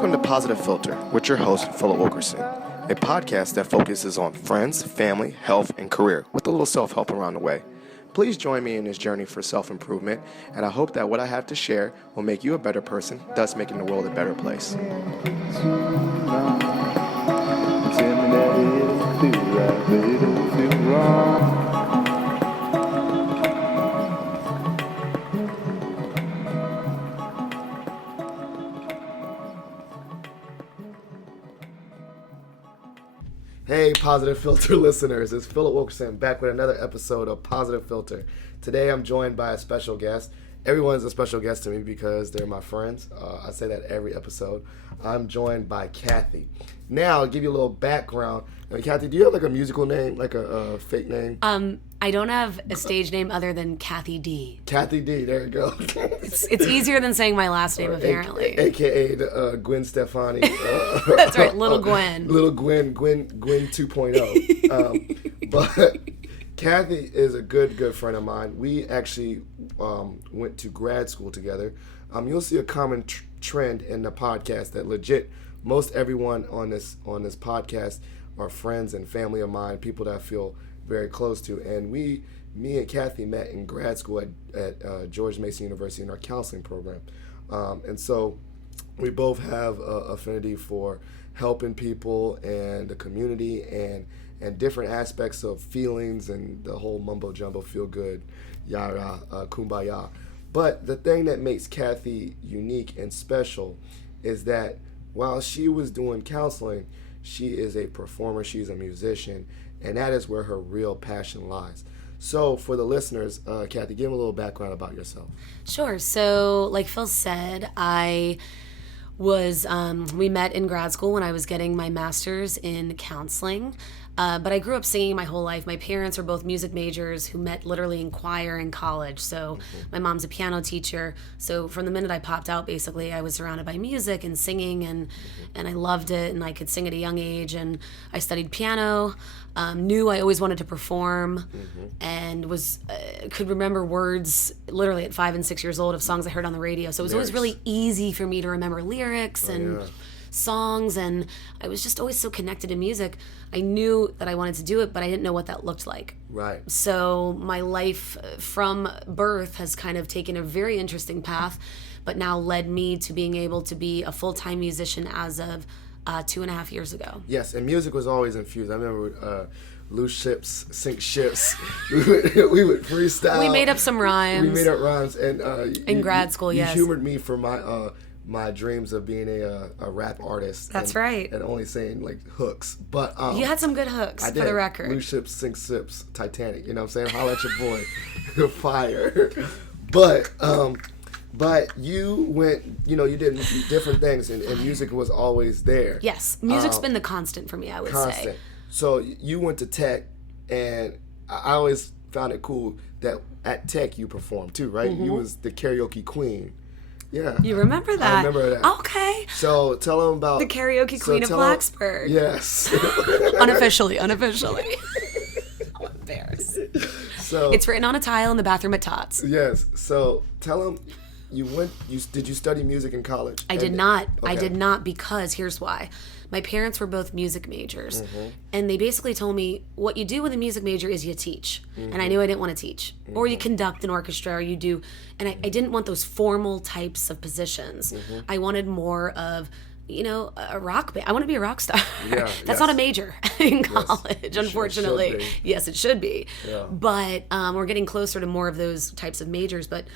Welcome to Positive Filter with your host, Philip Wilkerson, a podcast that focuses on friends, family, health, and career with a little self-help around the way. Please join me in this journey for self-improvement, and I hope that what I have to share will make you a better person, thus making the world a better place. Hey, Positive Filter listeners, it's Philip Wilkerson back with another episode of Positive Filter. Today I'm joined by a special guest. Everyone's a special guest to me because they're my friends. I say that every episode. I'm joined by Cathy. Now, I'll give you a little background. Cathy, do you have like a musical name, like a fake name? I don't have a stage name other than Cathy D. Cathy D, there you go. It's easier than saying my last name, apparently. AKA Gwen Stefani. That's right, Little Gwen. Little Gwen 2.0. But Cathy is a good friend of mine. We actually went to grad school together. You'll see a common trend in the podcast that legit most everyone on this podcast are friends and family of mine, people that I feel very close to. And me and Cathy met in grad school at George Mason University in our counseling program. And so we both have an affinity for helping people and the community and different aspects of feelings and the whole mumbo jumbo, feel good, yara, kumbaya. But the thing that makes Cathy unique and special is that while she was doing counseling, she is a performer, she's a musician, and that is where her real passion lies. So for the listeners, Cathy, give them a little background about yourself. Sure. So like Phil said, we met in grad school when I was getting my master's in counseling. But I grew up singing my whole life. My parents are both music majors who met literally in choir in college. So my mom's a piano teacher. So from the minute I popped out, basically, I was surrounded by music and singing, and I loved it, and I could sing at a young age. And I studied piano, knew I always wanted to perform, and could remember words literally at 5 and 6 years old of songs I heard on the radio. So it was always really easy for me to remember lyrics and songs, and I was just always so connected to music. I knew that I wanted to do it, but I didn't know what that looked like. Right. So my life from birth has kind of taken a very interesting path, but now led me to being able to be a full-time musician as of 2.5 years ago. Yes, and music was always infused. I remember loose ships, sink ships. we would freestyle. We made up some rhymes. We made up rhymes, and in grad school, yes. You humored me for my dreams of being a rap artist. That's right. And only saying like hooks. But you had some good hooks, for the record. Loose ships, sink ships, Titanic. You know what I'm saying? Holla at your boy. Fire. But you went, you did different things, and music was always there. Yes. Music's been the constant for me, I would say. So you went to Tech, and I always found it cool that at Tech you performed too, right? You was the karaoke queen. Yeah. You remember that? I remember that. Okay. So tell them about... The karaoke queen of Blacksburg. Yes. Unofficially. I'm embarrassed. So it's written on a tile in the bathroom at Tots. Yes. So tell them, did you study music in college? I did not. Okay. I did not, because here's why. My parents were both music majors, and they basically told me, what you do with a music major is you teach. And I knew I didn't want to teach. Or you conduct an orchestra, or you do. And I didn't want those formal types of positions. I wanted more of, a rock band. I want to be a rock star. Yeah, That's not a major in college, unfortunately. It should be. Yes, it should be. Yeah. But we're getting closer to more of those types of majors. But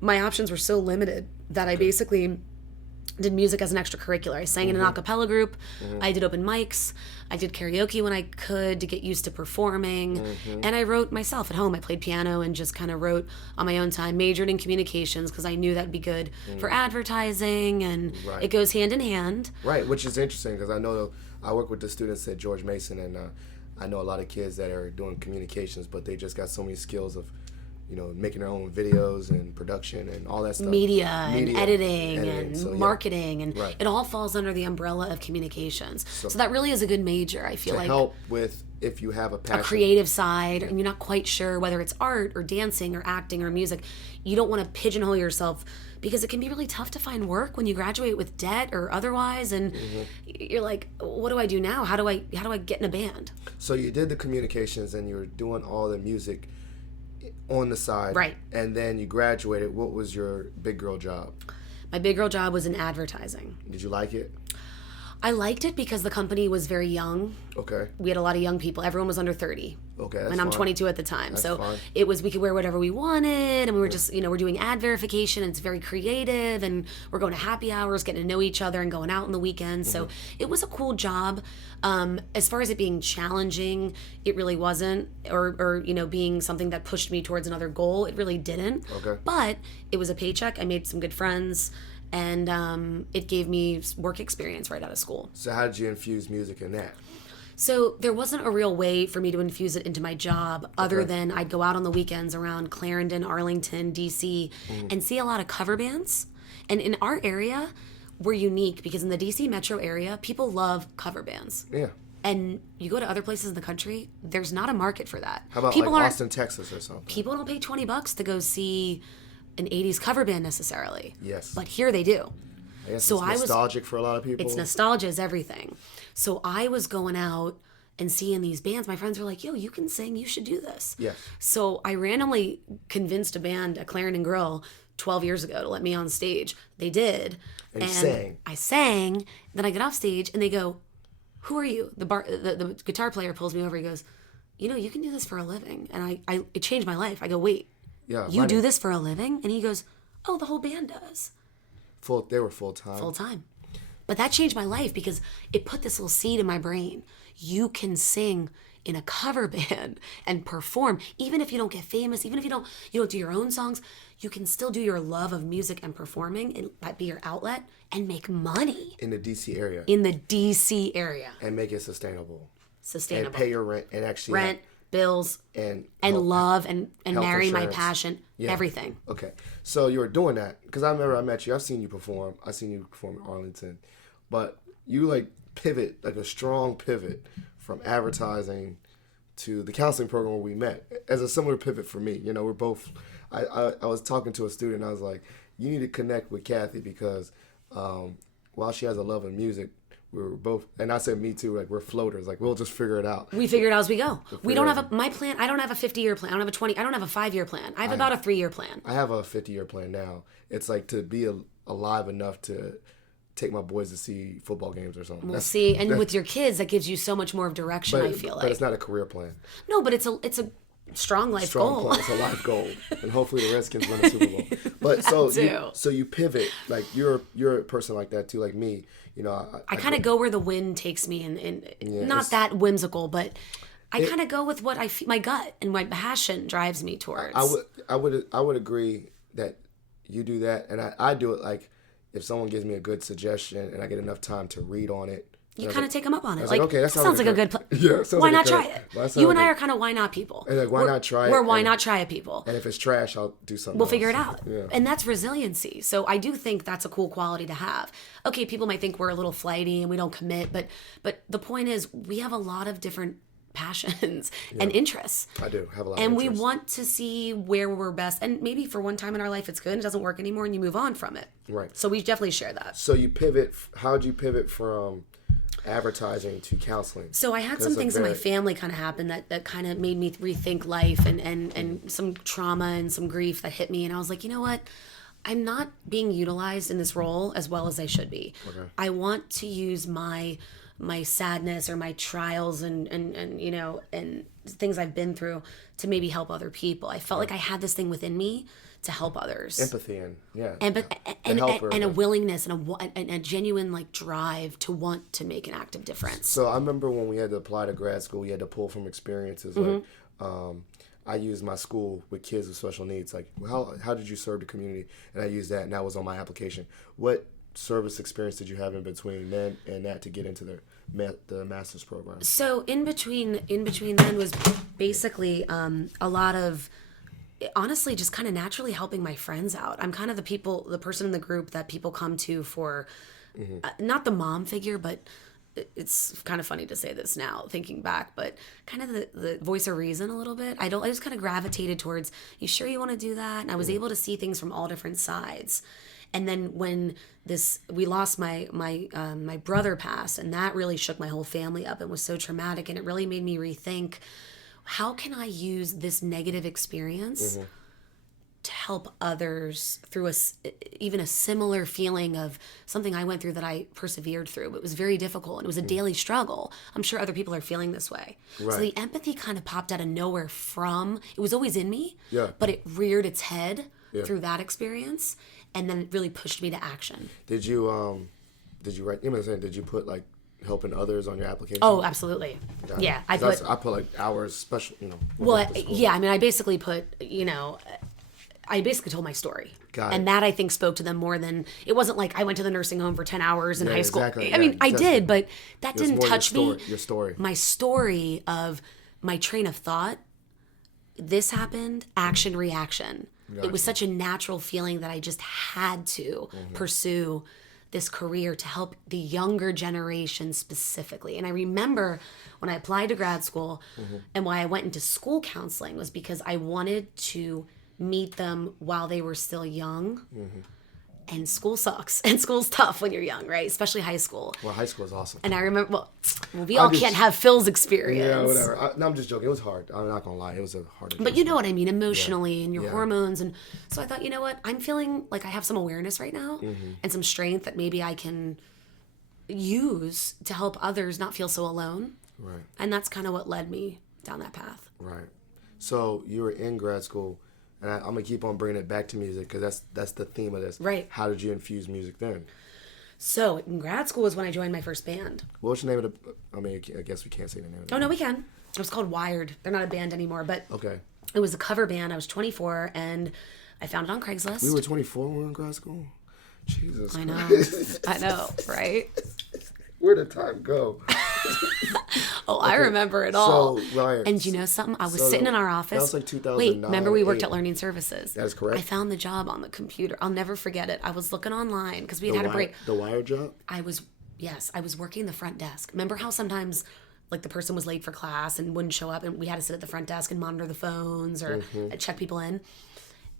my options were so limited that I basically did music as an extracurricular. I sang in an a cappella group. I did open mics. I did karaoke when I could to get used to performing. And I wrote myself at home. I played piano and just kind of wrote on my own time. Majored in communications because I knew that'd be good for advertising, and it goes hand in hand. Right, which is interesting because I know I work with the students at George Mason, and I know a lot of kids that are doing communications, but they just got so many skills of making their own videos and production and all that stuff. Media and editing and so, marketing, and it all falls under the umbrella of communications. So that really is a good major, I feel like. To help with if you have a passion. A creative side, and you're not quite sure whether it's art or dancing or acting or music, you don't want to pigeonhole yourself, because it can be really tough to find work when you graduate with debt or otherwise, and you're like, what do I do now? How do I get in a band? So you did the communications and you were doing all the music on the side. Right. And then you graduated. What was your big girl job? My big girl job was in advertising. Did you like it? I liked it because the company was very young. Okay. We had a lot of young people. Everyone was under 30. Okay, that's And I'm fine. 22 at the time. That's so fine. it was, we could wear whatever we wanted, and we were just, we're doing ad verification, and it's very creative, and we're going to happy hours, getting to know each other, and going out on the weekends. So it was a cool job. As far as it being challenging, it really wasn't, or being something that pushed me towards another goal, it really didn't. Okay. But it was a paycheck. I made some good friends, and it gave me work experience right out of school. So how did you infuse music in that? So there wasn't a real way for me to infuse it into my job other than I'd go out on the weekends around Clarendon, Arlington, DC, and see a lot of cover bands. And in our area, we're unique because in the DC metro area, people love cover bands. Yeah. And you go to other places in the country, there's not a market for that. How about people like aren't- Austin, Texas or something? People don't pay $20 to go see an 80s cover band necessarily. Yes. But here they do. I guess so it's I was- nostalgic for a lot of people. It's nostalgia is everything. So I was going out and seeing these bands. My friends were like, yo, you can sing. You should do this. Yes. So I randomly convinced a band at Clarendon Grill 12 years ago to let me on stage. They did. And you sang. I sang. Then I get off stage and they go, who are you? The guitar player pulls me over. He goes, you can do this for a living. And it changed my life. I go, wait, Yeah. you do this for a living? And he goes, oh, the whole band does. They were full time. Full time. But that changed my life because it put this little seed in my brain. You can sing in a cover band and perform, even if you don't get famous, even if you don't do your own songs, you can still do your love of music and performing, and that be your outlet, and make money In the DC area. in the DC area. And make it sustainable. Sustainable. And pay your rent and actually Rent, bills, and and help- love and health marry my insurance. passion, everything. Okay. So you were doing that because I remember I met you. I've seen you perform. I've seen you perform in Arlington. But you pivot, like a strong pivot from advertising to the counseling program where we met as a similar pivot for me. We're both, I was talking to a student. I was like, you need to connect with Cathy because while she has a love of music, we were both, and I said me too, like we're floaters. Like we'll just figure it out. We figure it out as we go. We don't figure have my plan. I don't have a 50-year plan. I don't have a 5-year plan. I have about a 3-year plan. I have a 50-year plan now. It's like to be alive enough to take my boys to see football games or something. We'll see. And with your kids, that gives you so much more of direction, I feel like. But it's not a career plan. No, but it's a strong life goal. Plan. It's a life goal, and hopefully the Redskins win the Super Bowl. But so you pivot, like you're a person like that too, like me. I kind of go where the wind takes me, and not that whimsical, but I kind of go with what my gut and my passion drives me towards. I would agree that you do that, and I do it like if someone gives me a good suggestion and I get enough time to read on it. You kind of take them up on it. Like, okay, that sounds like a good plan. Yeah, why not try it? You and I are kind of why not people. And like, why not try it? We're why not try it people. And if it's trash, I'll do something We'll else. figure it out. Yeah. And that's resiliency. So I do think that's a cool quality to have. Okay, people might think we're a little flighty and we don't commit, but the point is we have a lot of different passions and interests. I do have a lot and of we interests. want to see where we're best. And maybe for one time in our life it's good and it doesn't work anymore and you move on from it. Right. So we definitely share that. So you pivot. How'd you pivot from advertising to counseling? So I had some things in my family kind of happen that kind of made me rethink life and some trauma and some grief that hit me. And I was like, you know what? I'm not being utilized in this role as well as I should be. Okay. I want to use my sadness or my trials and things I've been through to maybe help other people. I felt like I had this thing within me to help others. Empathy and and a willingness and a genuine drive to want to make an active difference. So I remember when we had to apply to grad school, we had to pull from experiences. Like, I used my school with kids with special needs. Like, how did you serve the community? And I used that, and that was on my application. What service experience did you have in between then and that to get into the master's program? So in between then was basically a lot of, honestly, just kind of naturally helping my friends out. I'm kind of the person in the group that people come to for not the mom figure, but it's kind of funny to say this now, thinking back, but kind of the voice of reason a little bit. I just kind of gravitated towards, you sure you want to do that? And I was able to see things from all different sides. And then when we lost my brother passed, and that really shook my whole family up and was so traumatic. And it really made me rethink, how can I use this negative experience to help others through even a similar feeling of something I went through that I persevered through. But it was very difficult, and it was a daily struggle. I'm sure other people are feeling this way. Right. So the empathy kind of popped out of nowhere it was always in me, but it reared its head through that experience, and then it really pushed me to action. Did you write, did you put like helping others on your application? Oh, absolutely. Yeah. I put like hours special, Well, yeah, I mean, I basically put, I basically told my story. And that, I think, spoke to them more than, it wasn't like I went to the nursing home for 10 hours in high school. Exactly. I mean, I did, but that didn't touch me. Your story. My story of my train of thought, this happened, action, reaction. Gotcha. It was such a natural feeling that I just had to pursue this career to help the younger generation specifically. And I remember when I applied to grad school and why I went into school counseling was because I wanted to meet them while they were still young. And school sucks, and school's tough when you're young, right? Especially high school. Well, high school is awesome. And I remember, we all can't have Phil's experience. Yeah, whatever. No, I'm just joking. It was hard. I'm not gonna lie. It was a hard. But you know what I mean, emotionally, and your hormones. And so I thought, you know what? I'm feeling like I have some awareness right now and some strength that maybe I can use to help others not feel so alone. Right. And that's kind of what led me down that path. Right. So you were in grad school. And I'm going to keep on bringing it back to music because that's the theme of this. Right. How did you infuse music then? So in grad school was when I joined my first band. What was the name of I guess we can't say the name of it. Oh, no, we can. It was called Wired. They're not a band anymore, but it was a cover band. I was 24, and I found it on Craigslist. We were 24 when we were in grad school? Jesus I know. Christ. I know, right? Where'd the time go? I remember it all. So, right. And you know something? I was sitting in our office. That was like 2009. Wait, remember we worked at Learning Services? That is correct. I found the job on the computer. I'll never forget it. I was looking online because we had a break. The wire job? I was working the front desk. Remember how sometimes like the person was late for class and wouldn't show up, and we had to sit at the front desk and monitor the phones or check people in?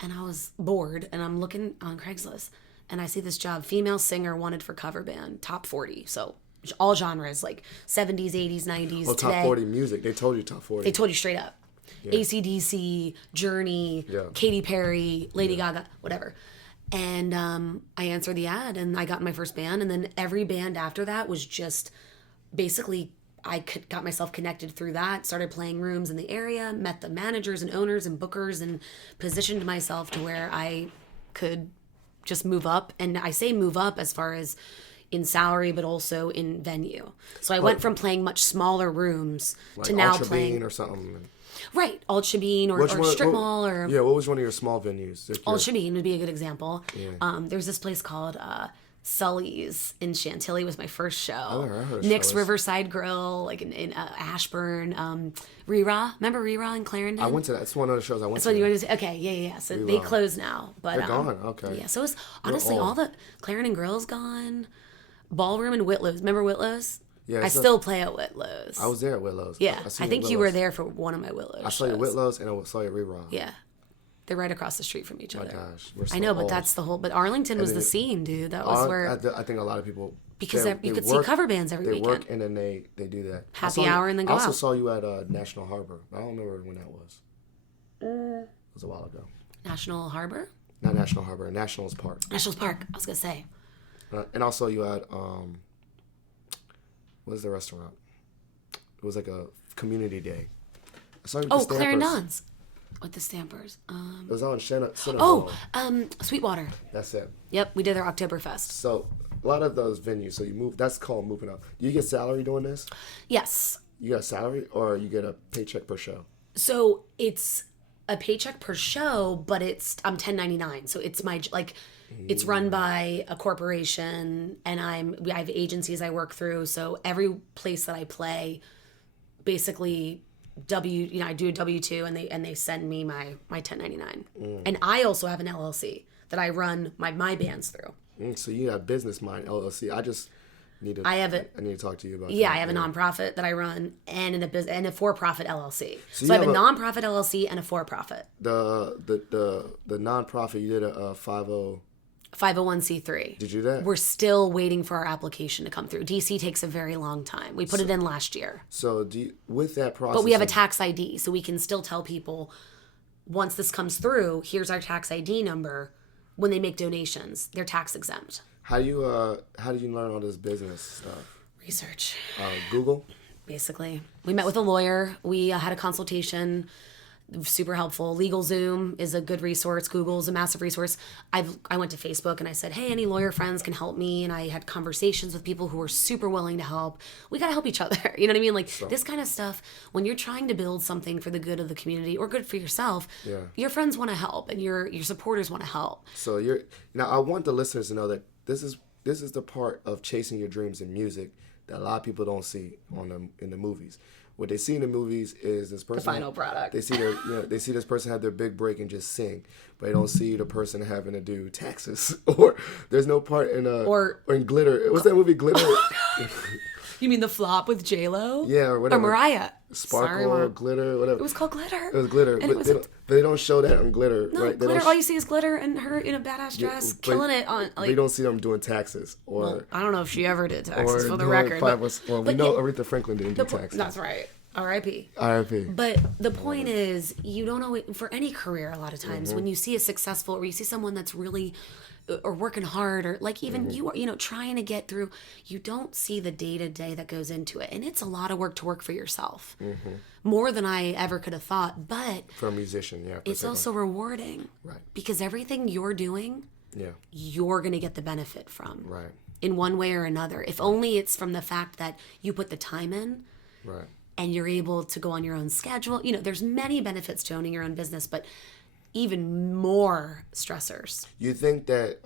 And I was bored, and I'm looking on Craigslist, and I see this job, female singer wanted for cover band, top 40. So all genres, like 70s, 80s, 90s. Oh, top 40 music. They told you top 40. They told you straight up. Yeah. AC/DC, Journey, Katy Perry, Lady Gaga, whatever. And I answered the ad, and I got in my first band. And then every band after that was just basically, got myself connected through that, started playing rooms in the area, met the managers and owners and bookers, and positioned myself to where I could just move up. And I say move up as far as in salary, but also in venue. So I went from playing much smaller rooms like to now Ultra playing Bean or something. Right, Old Shabine or Strip Mall or what was one of your small venues? Old Shabine would be a good example. Yeah. There's this place called Sully's in Chantilly was my first show. Oh, I heard of Nick's Sully's. Riverside Grill, like in Ashburn. Rira, remember Rira in Clarendon? I went to that. It's one of the shows I went to. That's what you wanted to say? Okay, yeah. So Rira. they closed now, but they're gone. Okay. Yeah, so it's honestly all the Clarendon Grill's gone. Ballroom and Whitlow's. Remember Whitlow's? Yeah, I still play at Whitlow's. I was there at Whitlow's. Yeah, I think you were there for one of my Whitlow's. I saw you at Whitlow's and I saw you at Rerun. Yeah. They're right across the street from each other. Oh my gosh. We're so I know, but old. that's the whole... But Arlington was the scene, dude. That was where... I think a lot of people... Because you could see cover bands every weekend. They work and then they do that. Happy hour and then go out. I also saw you at National Harbor. I don't remember when that was. It was a while ago. National Harbor? Not National Harbor. Nationals Park. Nationals Park. I was going to say. And also you had... what was the restaurant? It was like a community day. I saw you with the Clarendon's. With the Stampers. It was on Cinema. Sweetwater. That's it. Yep, we did their Oktoberfest. So a lot of those venues, so you move, that's called moving up. Do you get salary doing this? Yes. You get a salary or you get a paycheck per show? So it's a paycheck per show, but I'm 1099. So it's it's run by a corporation, and I have agencies I work through. So every place that I play, basically I do a W-2 and they send me my 1099. And I also have an LLC that I run my bands through. So you got Business Mind LLC. I have a I need to talk to you about yeah, that. I have a nonprofit that I run and and a for-profit LLC. So So I have a nonprofit LLC and a for-profit. The nonprofit, you did a 501c3. Did you do that? We're still waiting for our application to come through. DC takes a very long time. We put it in last year. So with that process, But we have a tax ID, so we can still tell people once this comes through, here's our tax ID number. When they make donations, they're tax exempt. How do you learn all this business stuff? Research. Google? Basically. We met with a lawyer. We had a consultation. Super helpful. LegalZoom is a good resource. Google's a massive resource. I went to Facebook and I said, hey, any lawyer friends can help me. And I had conversations with people who were super willing to help. We got to help each other. You know what I mean? Like this kind of stuff, when you're trying to build something for the good of the community or good for yourself, your friends want to help and your supporters want to help. So now I want the listeners to know that this is the part of chasing your dreams in music that a lot of people don't see in the movies. What they see in the movies is this person. The final product. They see they see this person have their big break and just sing, but they don't see the person having to do taxes. Or there's no part in or in Glitter. What's that movie, Glitter? You mean the flop with J-Lo? Yeah, or whatever. Or Mariah. Sparkle, Glitter, whatever. It was called Glitter. It was Glitter, but they don't show that on Glitter, no, right? Glitter. All you see is Glitter and her in a badass dress, killing it on. Like, we don't see them doing taxes, or well, I don't know if she ever did taxes for the record. We know Aretha Franklin didn't do taxes. That's right. R.I.P. R.I.P. But the point is, you don't know it, for any career. A lot of times, when you see a successful, or you see someone that's really, or working hard, or like even you are, trying to get through, you don't see the day to day that goes into it, and it's a lot of work to work for yourself, more than I ever could have thought. But for a musician, yeah, it's also rewarding, right? Because everything you're doing, you're gonna get the benefit from, right? In one way or another. If only it's from the fact that you put the time in, right? And you're able to go on your own schedule. There's many benefits to owning your own business, but even more stressors. You think that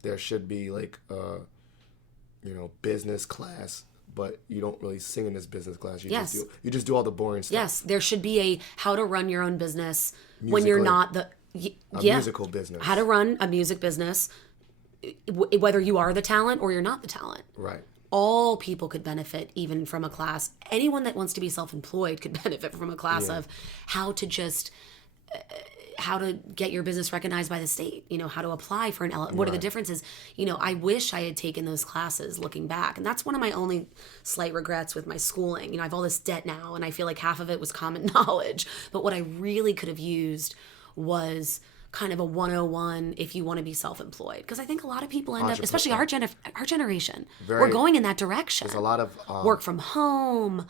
there should be like business class, but you don't really sing in this business class. You just do all the boring stuff. Yes, there should be a how to run your own business when you're not the musical business. How to run a music business, whether you are the talent or you're not the talent. Right. All people could benefit even from a class. Anyone that wants to be self-employed could benefit from a class of how to get your business recognized by the state, how to apply for an LLC. What are the differences? I wish I had taken those classes looking back. And that's one of my only slight regrets with my schooling. I have all this debt now and I feel like half of it was common knowledge. But what I really could have used was kind of a 101 if you want to be self-employed, because I think a lot of people end up, especially our generation, we're going in that direction. There's a lot of work from home,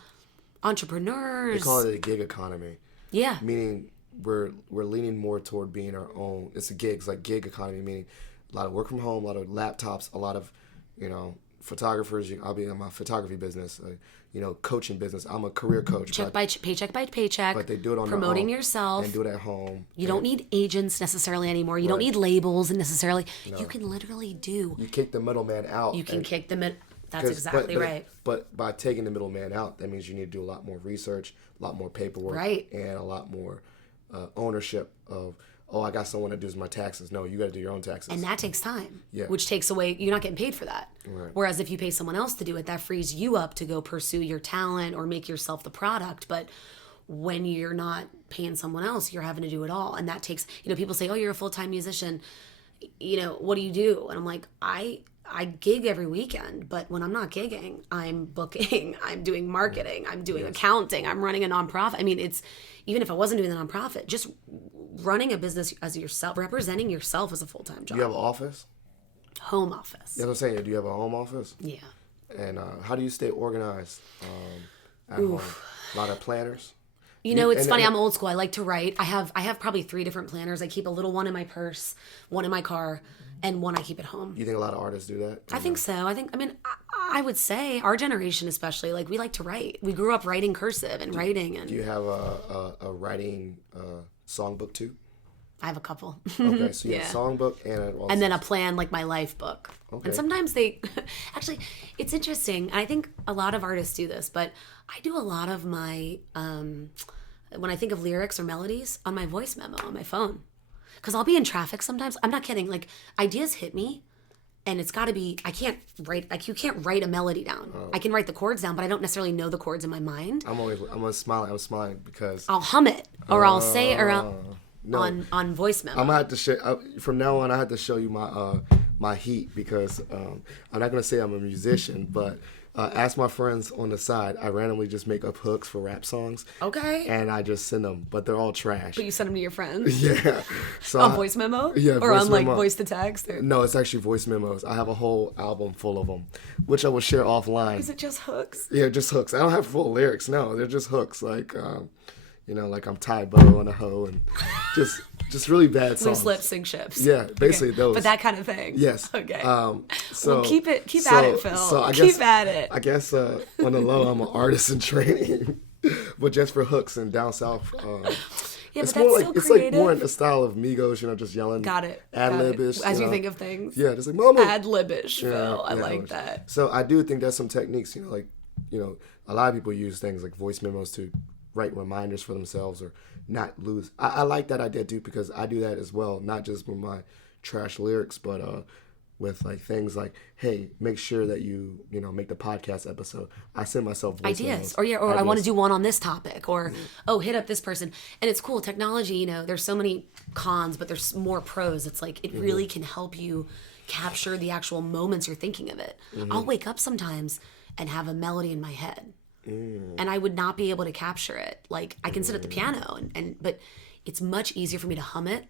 entrepreneurs. They call it a gig economy. Yeah, meaning we're leaning more toward being our own. It's like gig economy, meaning a lot of work from home, a lot of laptops, a lot of photographers. I'll be in my photography business. Coaching business. I'm a career coach. Paycheck by paycheck. But they do it on promoting their own yourself. And do it at home. You don't need agents necessarily anymore. You don't need labels necessarily. No. You can literally do. You kick the middleman out. You can kick the mid. That's exactly right. But by taking the middleman out, that means you need to do a lot more research, a lot more paperwork, and a lot more ownership of. Oh, I got someone that does my taxes. No, you got to do your own taxes. And that takes time, yeah. Which takes away, you're not getting paid for that. Right. Whereas if you pay someone else to do it, that frees you up to go pursue your talent or make yourself the product. But when you're not paying someone else, you're having to do it all. And that takes, people say, oh, you're a full-time musician. What do you do? And I'm like, I gig every weekend, but when I'm not gigging, I'm booking, I'm doing marketing, I'm doing accounting, I'm running a nonprofit. I mean, it's, even if I wasn't doing the nonprofit, just running a business as yourself, representing yourself as a full-time job. Do you have an office? Home office. That's what I'm saying. Do you have a home office? Yeah. And how do you stay organized at home? A lot of planners? It's funny. I'm old school. I like to write. I have probably 3 different planners. I keep a little one in my purse, one in my car, and one I keep at home. You think a lot of artists do that? I think so. I would say our generation especially, like, we like to write. We grew up writing cursive and writing. And do you have a writing songbook too? I have a couple. Okay, so you have a songbook and then a plan, like my life book. Okay. And sometimes actually, it's interesting. I think a lot of artists do this, but I do a lot of my, when I think of lyrics or melodies, on my voice memo on my phone. Because I'll be in traffic sometimes. I'm not kidding. Like, ideas hit me, and it's got to be, I can't write, like you can't write a melody down. I can write the chords down, but I don't necessarily know the chords in my mind. I'm smiling because I'll hum it, or I'll say it, or on voice memo. I'm gonna have to show from now on. I have to show you my heat because I'm not gonna say I'm a musician, but ask my friends on the side. I randomly just make up hooks for rap songs. Okay. And I just send them, but they're all trash. But you send them to your friends. Yeah. So on voice memo. Yeah. Or on like voice to text. Or... No, it's actually voice memos. I have a whole album full of them, which I will share offline. Is it just hooks? Yeah, just hooks. I don't have full lyrics. No, they're just hooks. Like, like I'm Ty Bo on a hoe and just really bad songs. Loose lips sink ships. Yeah, basically those. But that kind of thing. Yes. Okay. So well, keep at it, Phil. So keep at it. I guess on the low, I'm an artist in training, but just for hooks and down south. Yeah, it's but more that's like so it's creative. like more in the style of Migos, just yelling. Got it. Ad-libish. As you think of things. Yeah, just like mama. Ad-libish, Phil. I like that. So I do think there's some techniques, a lot of people use things like voice memos to write reminders for themselves or not lose. I like that idea too because I do that as well, not just with my trash lyrics, but with like things like, hey, make sure that you make the podcast episode. I send myself voice ideas, memos. or I want to do one on this topic, or hit up this person. And it's cool. Technology, there's so many cons, but there's more pros. It's like it really can help you capture the actual moments you're thinking of it. I'll wake up sometimes and have a melody in my head. And I would not be able to capture it. Like I can sit at the piano but it's much easier for me to hum it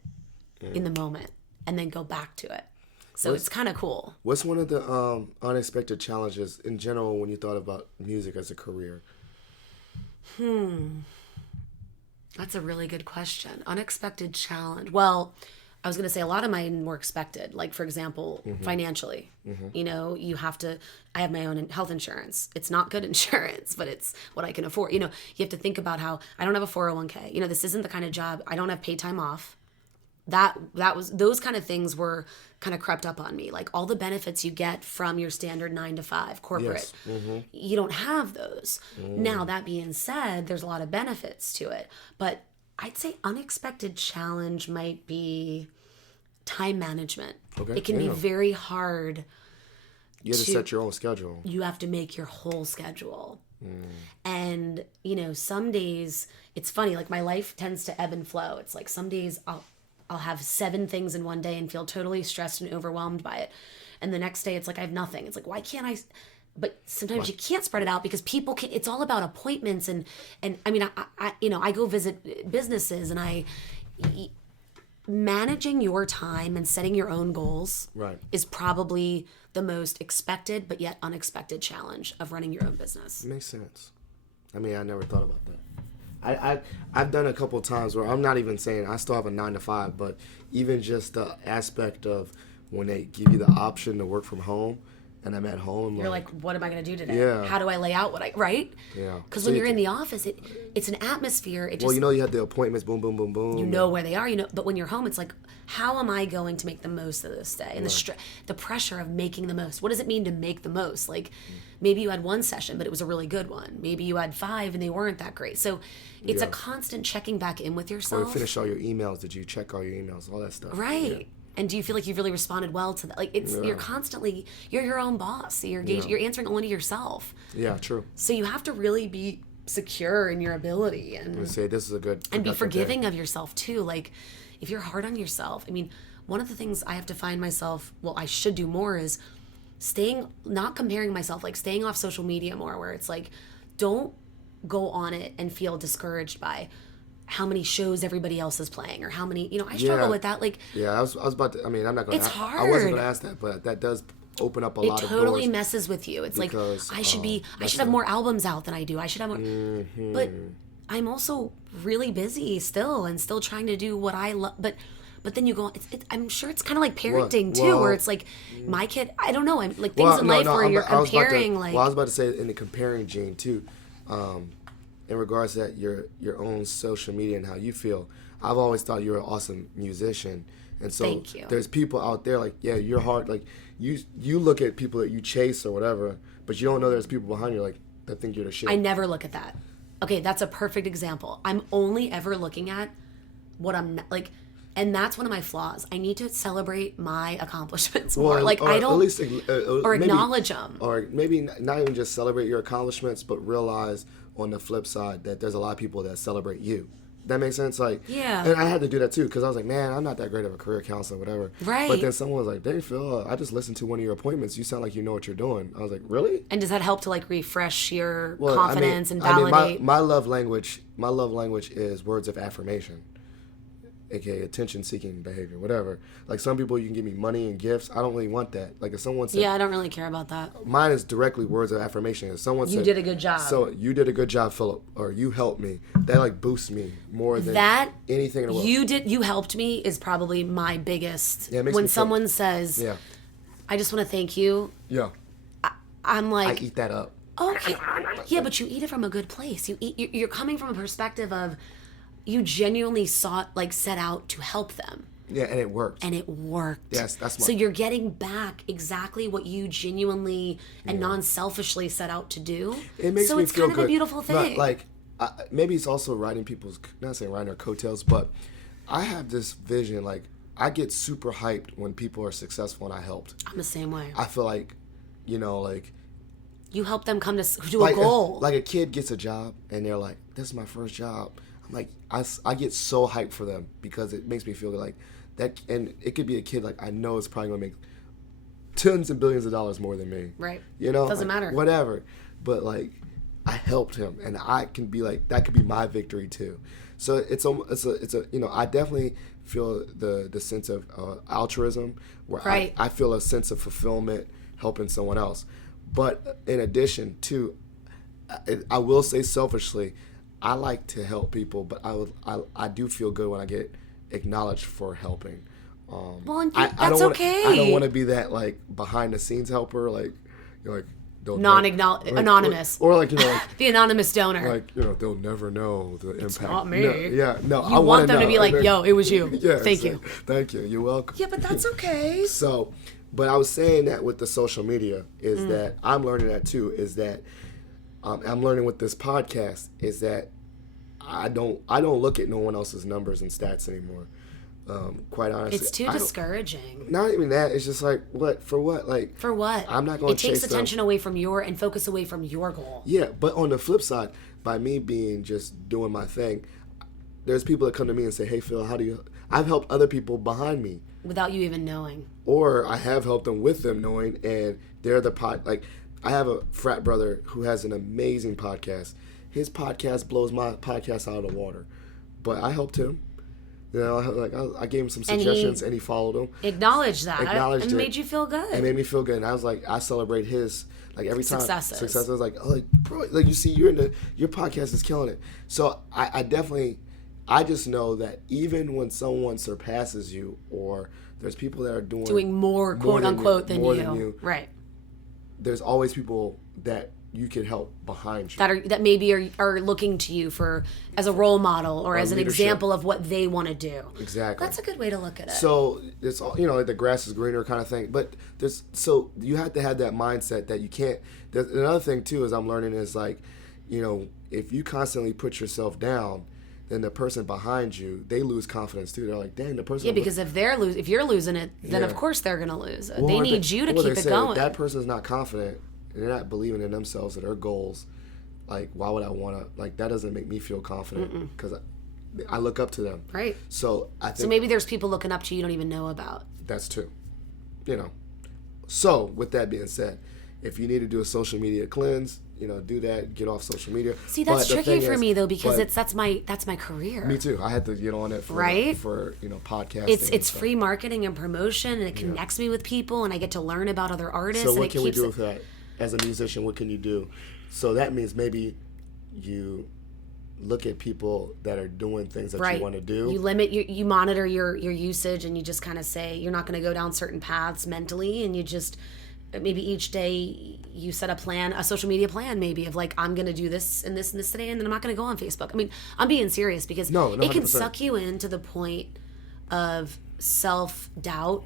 in the moment and then go back to it. So it's kind of cool. What's one of the unexpected challenges in general when you thought about music as a career? That's a really good question. Unexpected challenge. Well, I was going to say a lot of mine were expected. Like, for example, financially, you have to, I have my own health insurance. It's not good insurance, but it's what I can afford. You have to think about how I don't have a 401k. This isn't the kind of job, I don't have paid time off. Those kind of things were kind of crept up on me. Like all the benefits you get from your standard 9-to-5 corporate, you don't have those. Now, that being said, there's a lot of benefits to it, but I'd say unexpected challenge might be time management. Okay, it can be very hard. You have to set your own schedule. You have to make your whole schedule. And, some days, it's funny, like my life tends to ebb and flow. It's like some days I'll have 7 things in one day and feel totally stressed and overwhelmed by it. And the next day it's like I have nothing. It's like, why can't I... But sometimes you can't spread it out because people can. It's all about appointments and I mean I go visit businesses and managing your time and setting your own goals is probably the most expected but yet unexpected challenge of running your own business. It makes sense. I mean, I never thought about that. I've done a couple of times where I'm not even saying I still have a 9-to-5, but even just the aspect of when they give you the option to work from home. And I'm at home. You're like, what am I going to do today? Yeah. How do I lay out right? Yeah. Because when you're in the office, it's an atmosphere. You have the appointments, boom, boom, boom, boom. You know where they are, But when you're home, it's like, how am I going to make the most of this day? And the pressure of making the most. What does it mean to make the most? Like, maybe you had 1 session, but it was a really good one. Maybe you had 5 and they weren't that great. So it's a constant checking back in with yourself. Or finish all your emails. Did you check all your emails? All that stuff. Right. Yeah. And do you feel like you've really responded well to that? Like you're constantly, you're your own boss. You're answering only to yourself. Yeah, true. So you have to really be secure in your ability and say this is a good and be forgiving of yourself too. Like if you're hard on yourself, I mean, one of the things I have to find myself, I should do more is not comparing myself, like staying off social media more, where it's like, don't go on it and feel discouraged by how many shows everybody else is playing or how many, I struggle with that. Like, yeah, I was about to, I mean, I'm not going to, it's hard. I wasn't going to ask that, but that does open up a lot of doors. It totally messes with you. It's like, I should have more albums out than I do. I should have more, but I'm also really busy still and still trying to do what I love. But then you go, I'm sure it's kind of like parenting too, where it's like my kid, I don't know. I'm like things in life where you're comparing I was about to say in the comparing gene too. In regards to that, your own social media and how you feel, I've always thought you're an awesome musician, and so there's people out there like, yeah, you're hard. Like you look at people that you chase or whatever, but you don't know there's people behind you like that think you're the shit. I never look at that. Okay, that's a perfect example. I'm only ever looking at what I'm like. And that's one of my flaws. I need to celebrate my accomplishments Well, more. Like, or I at don't, least, or maybe- acknowledge them. Or maybe not even just celebrate your accomplishments, but realize on the flip side that there's a lot of people that celebrate you. That makes sense? Like, Yeah. And I had to do that too, because I was like, man, I'm not that great of a career counselor, whatever. Right. But then someone was like, dang, Phil, I just listened to one of your appointments. You sound like you know what you're doing. I was like, really? And does that help to like refresh your Well, confidence and validate? my love language is words of affirmation, aka attention-seeking behavior, whatever. Like some people, you can give me money and gifts. I don't really want that. Like if someone said, Yeah, I don't really care about that. mine is directly words of affirmation. If someone said, You did a good job. So you did a good job, Philip, or you helped me. That like boosts me more than That anything in the world. you helped me is probably my biggest. Yeah, it makes when me feel- someone says, Yeah, I just want to thank you, yeah. I'm I like, eat that up. okay. Yeah, but you eat it from a good place. You're coming from a perspective of you genuinely set out to help them. Yeah, and it worked. And it worked. Yes, that's so you're getting back exactly what you genuinely and non-selfishly set out to do. It makes so me it's feel kind of good. a beautiful thing. Not, like maybe it's also riding people's, not saying riding their coattails, but I have this vision. Like I get super hyped when people are successful and I helped. I'm the same way. I feel like, like You help them come to a like goal. like a kid gets a job and they're like, this is my first job. I'm like, I get so hyped for them because it makes me feel like that. And it could be a kid like I know is probably going to make tons and billions of dollars more than me. Right. like, Doesn't matter. Whatever. But like I helped him and I can be like, that could be my victory too. So it's a I definitely feel the sense of altruism where Right. I feel a sense of fulfillment helping someone else. But in addition to, I will say selfishly, I like to help people, but I do feel good when I get acknowledged for helping. Well, and I that's don't wanna, okay. I don't want to be that like behind the scenes helper, like they'll anonymous. or like like the anonymous donor. like they'll never know the impact. It's not me. No. You I want them know. to be like, yo, it was you. Yeah, Thank you. Thank you. You're welcome. Yeah, but that's okay. So, but I was saying that with the social media is Mm. that I'm learning that too. Is that I'm learning with this podcast is that I don't look at no one else's numbers and stats anymore. Quite honestly, It's too discouraging. Not even that. It's just like what for what like For what? I'm not going to It takes chase attention away from and focus away from your goal. Yeah, but on the flip side, by me being just doing my thing, there's people that come to me and say, "Hey Phil, how do you?" I've helped other people behind me. Without you even knowing. Or I have helped them with them knowing, and they're the like I have a frat brother who has an amazing podcast. His podcast blows my podcast out of the water, but I helped him. I gave him some suggestions, and he followed them. Acknowledge that. Acknowledged and it. made you feel good. It made me feel good, and I was like, I celebrate his like every time Successes. I was like, oh, like, bro, like you see, your podcast is killing it. So I definitely, I just know that even when someone surpasses you, or there's people that are doing more quote unquote than you, right? There's always people that you can help behind you that maybe are looking to you for as a role model or as an leadership. Example of what they want to do. Exactly. That's a good way to look at it. So it's all like the grass is greener kind of thing. But you have to have that mindset that you can't. There's another thing too is I'm learning is like, if you constantly put yourself down, then the person behind you, they lose confidence too. They're like, dang, the person. Yeah, because if you're losing it, then of course they're gonna lose it. They need you to keep it going. If that person's not confident, and they're not believing in themselves or their goals, like why would I want to? Like that doesn't make me feel confident because I look up to them. Right. So I think. So maybe there's people looking up to you don't even know about. That's true. So with that being said, if you need to do a social media cleanse, do that. Get off social media. See, that's tricky for me though because that's my career. Me too. I had to get on it for podcasting. It's free marketing and promotion, and it connects me with people, and I get to learn about other artists. So and what can we do with that? As a musician, what can you do? So that means maybe you look at people that are doing things that you want to do. You limit you monitor your usage, and you just kind of say you're not going to go down certain paths mentally, and you just maybe each day you set a social media plan maybe of like I'm going to do this and this and this today, and then I'm not going to go on Facebook. I mean, I'm being serious because it can suck you into the point of self-doubt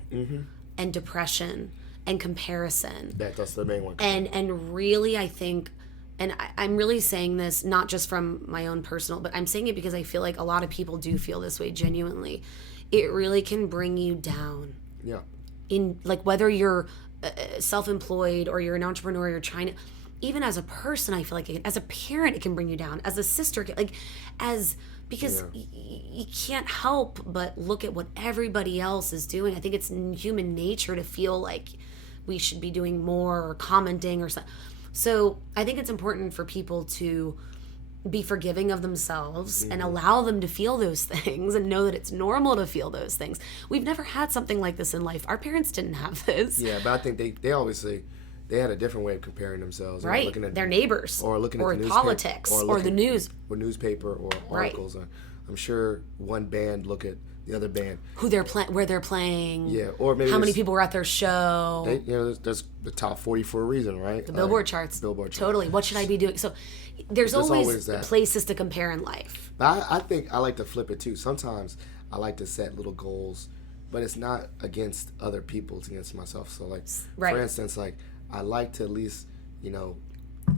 and depression and comparison. That's the main one. And really I think and I'm really saying this not just from my own personal, but I'm saying it because I feel like a lot of people do feel this way genuinely. It really can bring you down. Yeah. In like whether you're self-employed or you're an entrepreneur, you're trying to, even as a person, I feel like as a parent, it can bring you down. As a sister, because you can't help but look at what everybody else is doing. I think it's in human nature to feel like we should be doing more or commenting or something. So I think it's important for people to be forgiving of themselves and allow them to feel those things and know that it's normal to feel those things. We've never had something like this in life. Our parents didn't have this. Yeah, but I think they obviously they had a different way of comparing themselves. Right. Looking at their neighbors. Or looking at or the politics. Or the news. Or newspaper or articles. Right. I'm sure one band look at the other band. Who they're where they're playing. Yeah, or maybe how many people were at their show. There's the top 40 for a reason, right? The Billboard charts. Totally. What should I be doing? So there's always places to compare in life. But I think I like to flip it too. Sometimes I like to set little goals, but it's not against other people, it's against myself. So like, for instance, like I like to at least,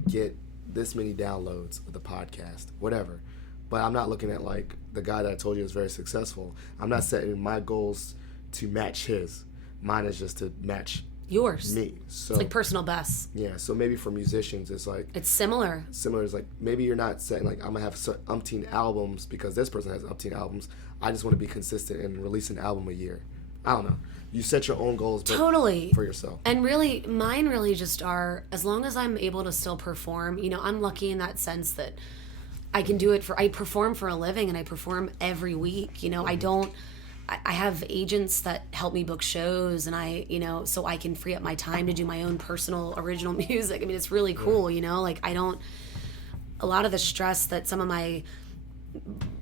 get this many downloads of the podcast, whatever. But I'm not looking at like the guy that I told you is very successful. I'm not setting my goals to match his. Mine is just to match yours. Me. So it's like personal best. Yeah. So maybe for musicians, it's like it's similar. Similar is like maybe you're not saying like I'm gonna have umpteen albums because this person has umpteen albums. I just want to be consistent and release an album a year. I don't know. You set your own goals, but totally for yourself. And really, mine really just are as long as I'm able to still perform. I'm lucky in that sense that I can do it I perform for a living and I perform every week. I have agents that help me book shows and so I can free up my time to do my own personal original music. I mean, it's really cool, like a lot of the stress that some of my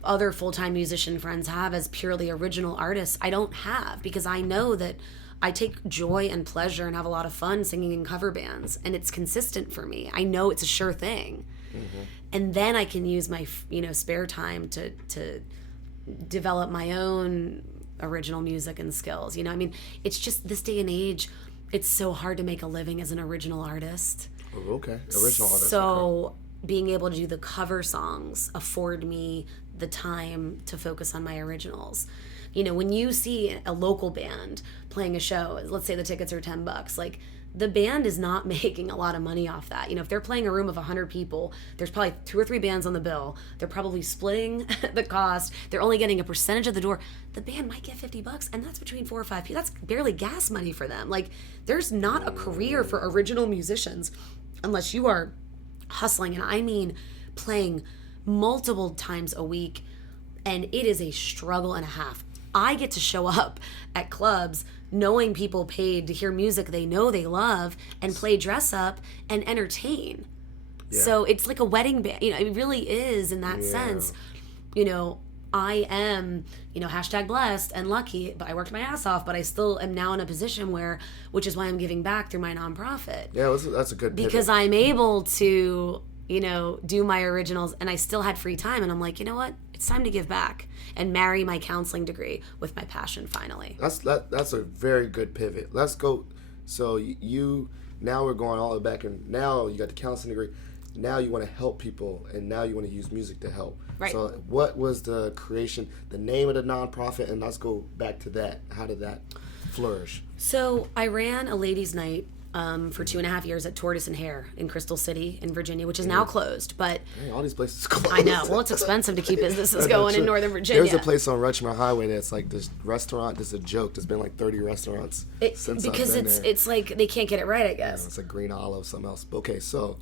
other full-time musician friends have as purely original artists, I don't have because I know that I take joy and pleasure and have a lot of fun singing in cover bands and it's consistent for me. I know it's a sure thing. Mm-hmm. And then I can use my, spare time to develop my own original music and skills. It's just this day and age, it's so hard to make a living as an original artist. Oh, okay. Original artist. So being able to do the cover songs afford me the time to focus on my originals. When you see a local band playing a show, let's say the tickets are $10, like the band is not making a lot of money off that. If they're playing a room of 100 people, there's probably 2 or 3 bands on the bill. They're probably splitting the cost. They're only getting a percentage of the door. The band might get $50, and that's between 4 or 5 people. That's barely gas money for them. Like, there's not a career for original musicians unless you are hustling, and I mean playing multiple times a week, and it is a struggle and a half. I get to show up at clubs knowing people paid to hear music they know they love and play dress up and entertain. Yeah. So it's like a wedding band. It really is in that sense. I am, hashtag blessed and lucky, but I worked my ass off, but I still am now in a position which is why I'm giving back through my nonprofit. Yeah, that's a good pivot. Because I'm able to, do my originals and I still had free time and I'm like, you know what? It's time to give back and marry my counseling degree with my passion finally. That's a very good pivot. Let's go. So now we're going all the way back and now you got the counseling degree. Now you want to help people and now you want to use music to help. Right. So what was the creation, the name of the nonprofit, and let's go back to that. How did that flourish? So I ran a ladies' night for 2.5 years at Tortoise and Hare in Crystal City in Virginia, which is now closed. But hey, all these places closed. I know. Well, it's expensive to keep businesses going in Northern Virginia. There's a place on Richmond Highway that's like this restaurant. This is a joke. There's been like 30 restaurants since because I've been there. It's like they can't get it right, I guess. It's like Green Olive, something else. Okay, so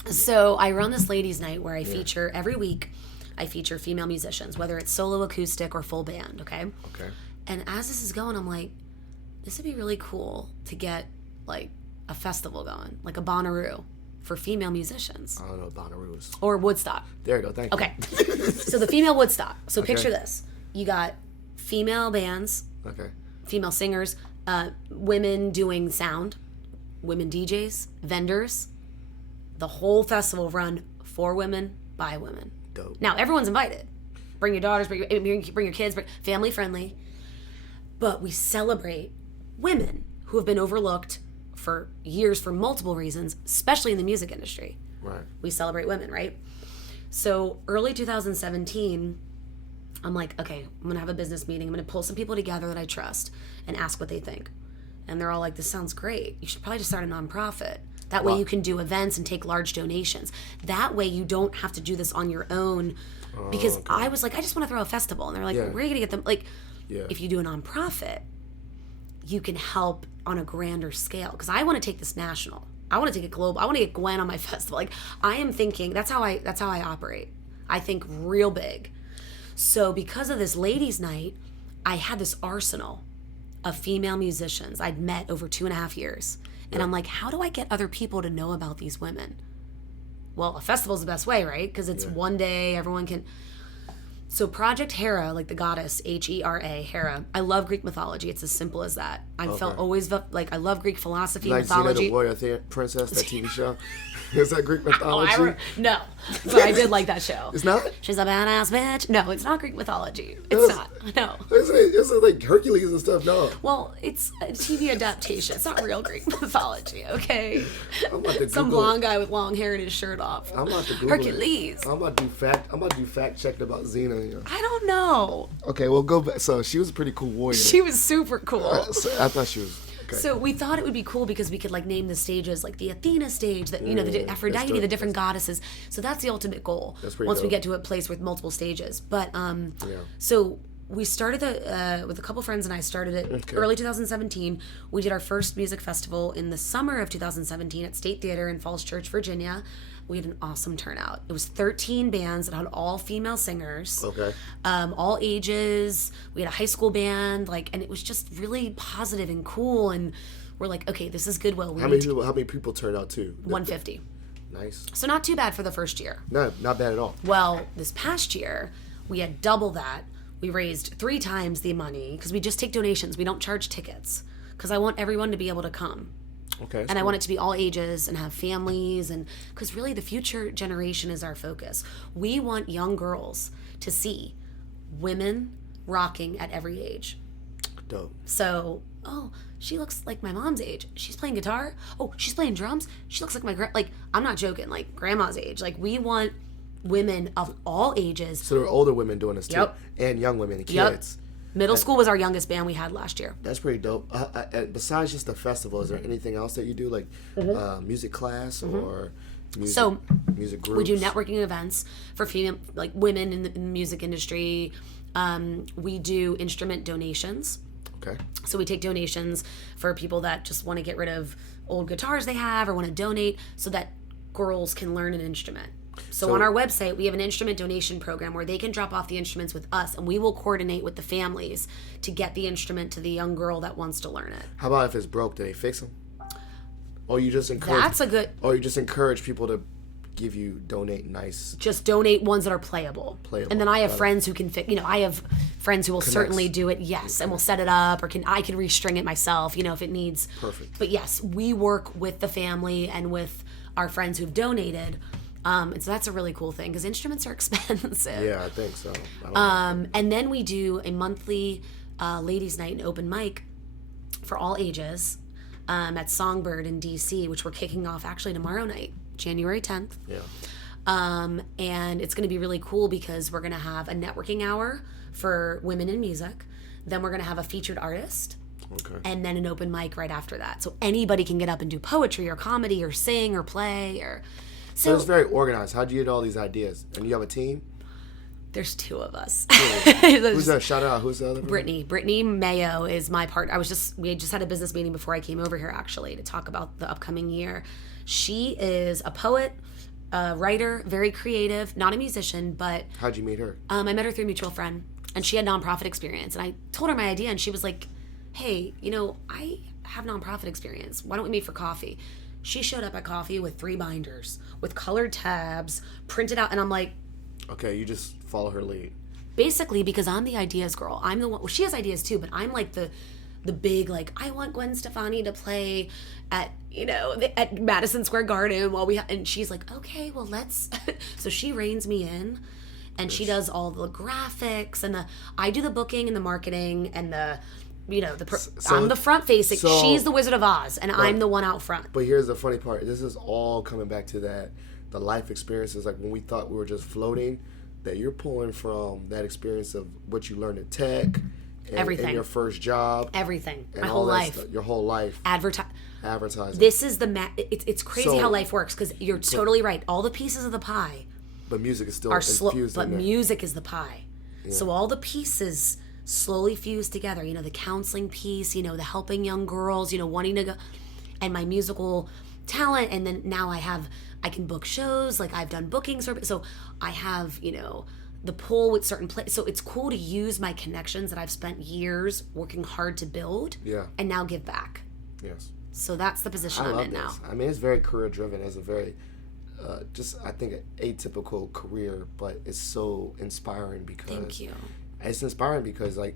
I run this ladies' night where I feature every week. I feature female musicians, whether it's solo, acoustic, or full band. Okay. Okay. And as this is going, I'm like, this would be really cool to get like a festival going, like a Bonnaroo for female musicians. I don't know what Bonnaroo is. Or Woodstock. There you go, thank you. Okay. So the female Woodstock. So picture this. You got female bands, female singers, women doing sound, women DJs, vendors. The whole festival run for women, by women. Dope. Now, everyone's invited. Bring your daughters, bring your kids, family friendly. But we celebrate women who have been overlooked for years for multiple reasons, especially in the music industry. Right. We celebrate women, right? So early 2017, I'm like, okay, I'm going to have a business meeting. I'm going to pull some people together that I trust and ask what they think. And they're all like, this sounds great. You should probably just start a nonprofit. That way you can do events and take large donations. That way you don't have to do this on your own. Because I was like, I just want to throw a festival. And they're like, where are you going to get them? Like, if you do a nonprofit, you can help on a grander scale. Because I want to take this national. I want to take it global. I want to get Gwen on my festival. Like, I am thinking, that's how I operate. I think real big. So because of this ladies' night, I had this arsenal of female musicians I'd met over 2.5 years. And I'm like, how do I get other people to know about these women? Well, a festival's the best way, right? Because it's one day, everyone can... So Project Hera, like the goddess, Hera, Hera. I love Greek mythology. It's as simple as that. I felt always like I love Greek philosophy, like mythology. Xena the Warrior Princess, that TV show. Is that Greek mythology? No, but I did like that show. It's not? She's a badass bitch. No, it's not Greek mythology. It's not. No. It's like Hercules and stuff. No. Well, it's a TV adaptation. It's not real Greek mythology, okay? I'm about to Some Google blonde guy with long hair and his shirt off. I'm about to Google Hercules. I'm about to do fact check about Xena. You know. I don't know. Okay, well go back. So she was a pretty cool warrior. She was super cool. I thought she was. Okay. So we thought it would be cool because we could like name the stages like the Athena stage, that the Aphrodite, the different goddesses. So that's the ultimate goal. That's pretty once we dope. get to a place with multiple stages. But so we started with a couple friends and I started it early 2017. We did our first music festival in the summer of 2017 at State Theater in Falls Church, Virginia. We had an awesome turnout. It was 13 bands that had all female singers. Okay. All ages. We had a high school band, and it was just really positive and cool. And we're like, okay, this is Goodwill. How many people turned out too? 150. Nice. So not too bad for the first year. No, not bad at all. Well, this past year, we had double that. We raised 3 times the money because we just take donations. We don't charge tickets because I want everyone to be able to come. Okay. And I want it to be all ages and have families, and because really the future generation is our focus. We want young girls to see women rocking at every age. Dope. So, she looks like my mom's age. She's playing guitar. Oh, she's playing drums. She looks like my I'm not joking, like grandma's age. Like, we want women of all ages. So there are older women doing this too, Yep. and young women and kids. Middle school was our youngest band we had last year. That's pretty dope. Besides just the festival, is there anything else that you do, like music class or music groups? We do networking events for female, like women in the music industry. We do instrument donations. Okay. So we take donations for people that just want to get rid of old guitars they have or want to donate so that girls can learn an instrument. So on our website, we have an instrument donation program where they can drop off the instruments with us, and we will coordinate with the families to get the instrument to the young girl that wants to learn it. How about if it's broke, do they fix them? Or you just encourage? That's a good. Or you just encourage people to donate nice. Just donate ones that are playable. And then I have friends who can fix. I have friends who will certainly do it. Yes, and we'll set it up, or I can restring it myself. If it needs. Perfect. But yes, we work with the family and with our friends who've donated. And so that's a really cool thing because instruments are expensive. Yeah, I think so. And then we do a monthly ladies' night and open mic for all ages at Songbird in DC, which we're kicking off actually tomorrow night, January 10th. Yeah. And it's going to be really cool because we're going to have a networking hour for women in music. Then we're going to have a featured artist. Okay. And then an open mic right after that. So anybody can get up and do poetry or comedy or sing or play or... So it's very organized. How'd you get all these ideas? And you have a team? There's 2 of us. Who's that? Shout out. Who's the other? Brittany. Brittany Mayo is my partner. We had just had a business meeting before I came over here actually to talk about the upcoming year. She is a poet, a writer, very creative, not a musician, but... How'd you meet her? I met her through a mutual friend, and she had nonprofit experience. And I told her my idea, and she was like, hey, I have nonprofit experience. Why don't we meet for coffee? She showed up at coffee with 3 binders, with colored tabs, printed out, and I'm like... Okay, you just follow her lead. Basically, because I'm the ideas girl. I'm the one... Well, she has ideas too, but I'm like the big, I want Gwen Stefani to play at, at Madison Square Garden while and she's like, okay, well, let's... So she reins me in, and she does all the graphics, and I do the booking and the marketing and the... I'm the front facing. She's the Wizard of Oz, and I'm the one out front. But here's the funny part. This is all coming back to the life experiences, like when we thought we were just floating, that you're pulling from that experience of what you learned at tech, and, everything, and your first job, everything, and my all whole that life, stuff, your whole life, advertising. This is it's crazy how life works, because you're totally right. All the pieces of the pie but music is still are infused but in there. music is the pie. Yeah. So all the pieces slowly fuse together. The counseling piece, the helping young girls, wanting to go, and my musical talent, and then now I can book shows, like I've done bookings, so I have, the pull with certain places. So it's cool to use my connections that I've spent years working hard to build, and now give back. Yes. So that's the position I'm in now. I mean, it's very career driven. It's a very, I think, an atypical career, but it's so inspiring because. Thank you. It's inspiring because, like,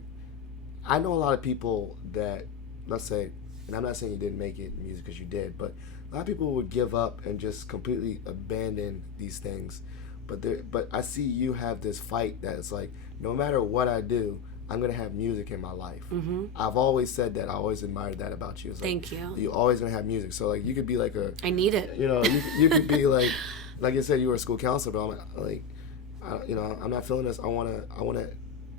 I know a lot of people that, let's say, and I'm not saying you didn't make it in music, because you did, but a lot of people would give up and just completely abandon these things. But I see you have this fight that it's like, no matter what I do, I'm going to have music in my life. Mm-hmm. I've always said that. I always admired that about you. It's like, thank you. You're always going to have music. So, like, you could be like I need it. You could be like you said, you were a school counselor, but I'm not feeling this. I want to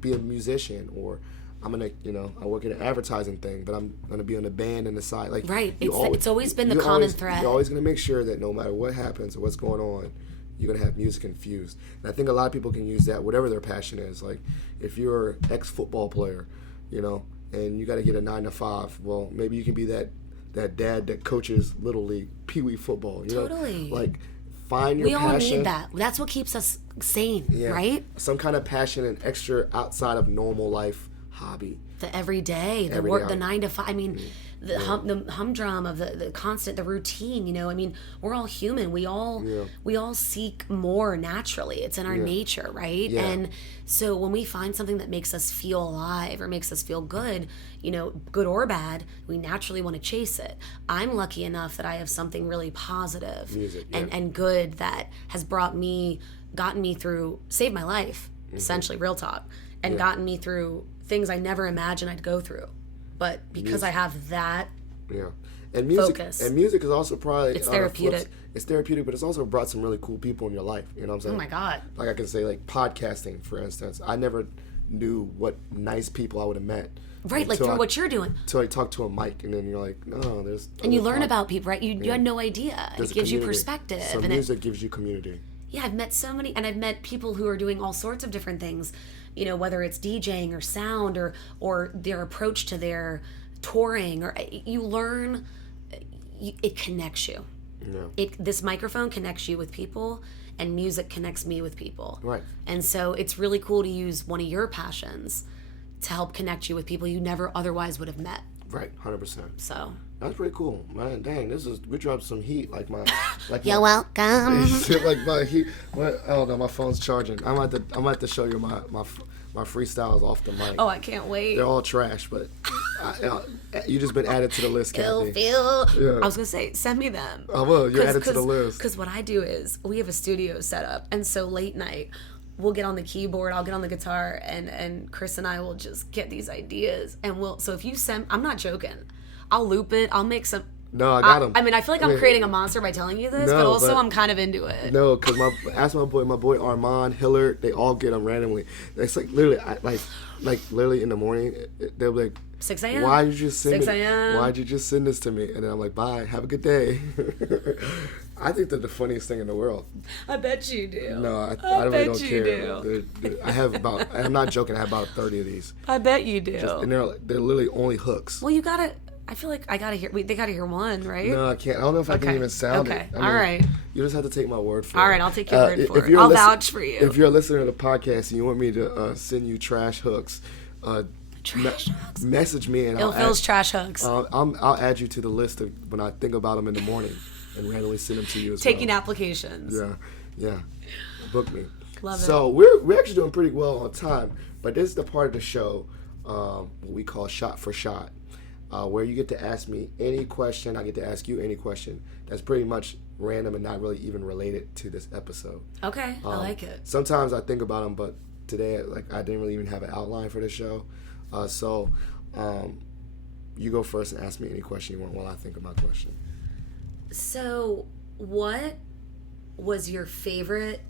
be a musician, or I'm going to, I work in an advertising thing, but I'm going to be on the band and the side. Like, right. It's always been the common thread. You're always going to make sure that no matter what happens or what's going on, you're going to have music infused. And I think a lot of people can use that, whatever their passion is. Like, if you're an ex-football player, and you got to get a 9 to 5, well, maybe you can be that dad that coaches Little League, Pee Wee football. Totally. Like, find your passion. We all need that. That's what keeps us sane, right? Some kind of passion and extra outside of normal life hobby. The everyday, the work, the 9 to 5. I mean, the humdrum of the constant, the routine. I mean, we're all human. We all seek more naturally. It's in our nature, right? Yeah. And so when we find something that makes us feel alive or makes us feel good, good or bad, we naturally want to chase it. I'm lucky enough that I have something really positive and good that has gotten me through, saved my life, essentially, real talk, and gotten me through things I never imagined I'd go through. But because I have that and music, focus. And music is also probably... It's therapeutic. It's therapeutic, but it's also brought some really cool people in your life. You know what I'm saying? Oh, my God. Like, I can say, like, podcasting, for instance. I never knew what nice people I would have met. Right, like through what you're doing. Until I talk to a mic, and then you're like, no, there's... And you learn about people, right? You had no idea. It gives you perspective. So music gives you community. Yeah, I've met so many, and I've met people who are doing all sorts of different things, whether it's DJing or sound or their approach to their touring, or you learn, it connects you. Yeah. This microphone connects you with people, and music connects me with people. Right. And so it's really cool to use one of your passions to help connect you with people you never otherwise would have met. Right, 100%. So... That's pretty cool, man. Dang, we dropped some heat, You're welcome. Like my heat. Oh no, my phone's charging. I'm about to show you my freestyles off the mic. Oh, I can't wait. They're all trash, but you just been added to the list, Cathy. Yeah. I was gonna say, send me them. I will. You're added to the list. Because what I do is we have a studio set up, and so late night we'll get on the keyboard, I'll get on the guitar, and Chris and I will just get these ideas, and so if you send, I'm not joking. I'll loop it. I'll make some. No, I got them. I mean, I feel like I'm creating a monster by telling you this, but also I'm kind of into it. No, because ask my boy Armand, Hillard, they all get them randomly. It's like literally, literally in the morning, they'll be like, 6 a.m. Why'd you just send 6 a.m. Why'd you just send this to me? And then I'm like, bye, have a good day. I think they're the funniest thing in the world. I bet you do. No, I really don't care. I have about, I'm not joking, I have about 30 of these. I bet you do. And they're literally only hooks. Well, I feel like I gotta hear. They gotta hear one, right? No, I can't. I don't know if I can even sound it. Okay, all right. You just have to take my word for it. All right, I'll take your word for it. I'll vouch for you. If you're a listener to the podcast and you want me to send you trash hooks, message me and Phil's trash hooks. I'll add you to the list of when I think about them in the morning and randomly send them to you as well. Taking applications. Yeah. Book me. Love it. So we're actually doing pretty well on time, but this is the part of the show what we call shot for shot. Where you get to ask me any question, I get to ask you any question that's pretty much random and not really even related to this episode. Okay, I like it. Sometimes I think about them, but today, I didn't really even have an outline for the show. So you go first and ask me any question you want while I think of my question. So, what was your favorite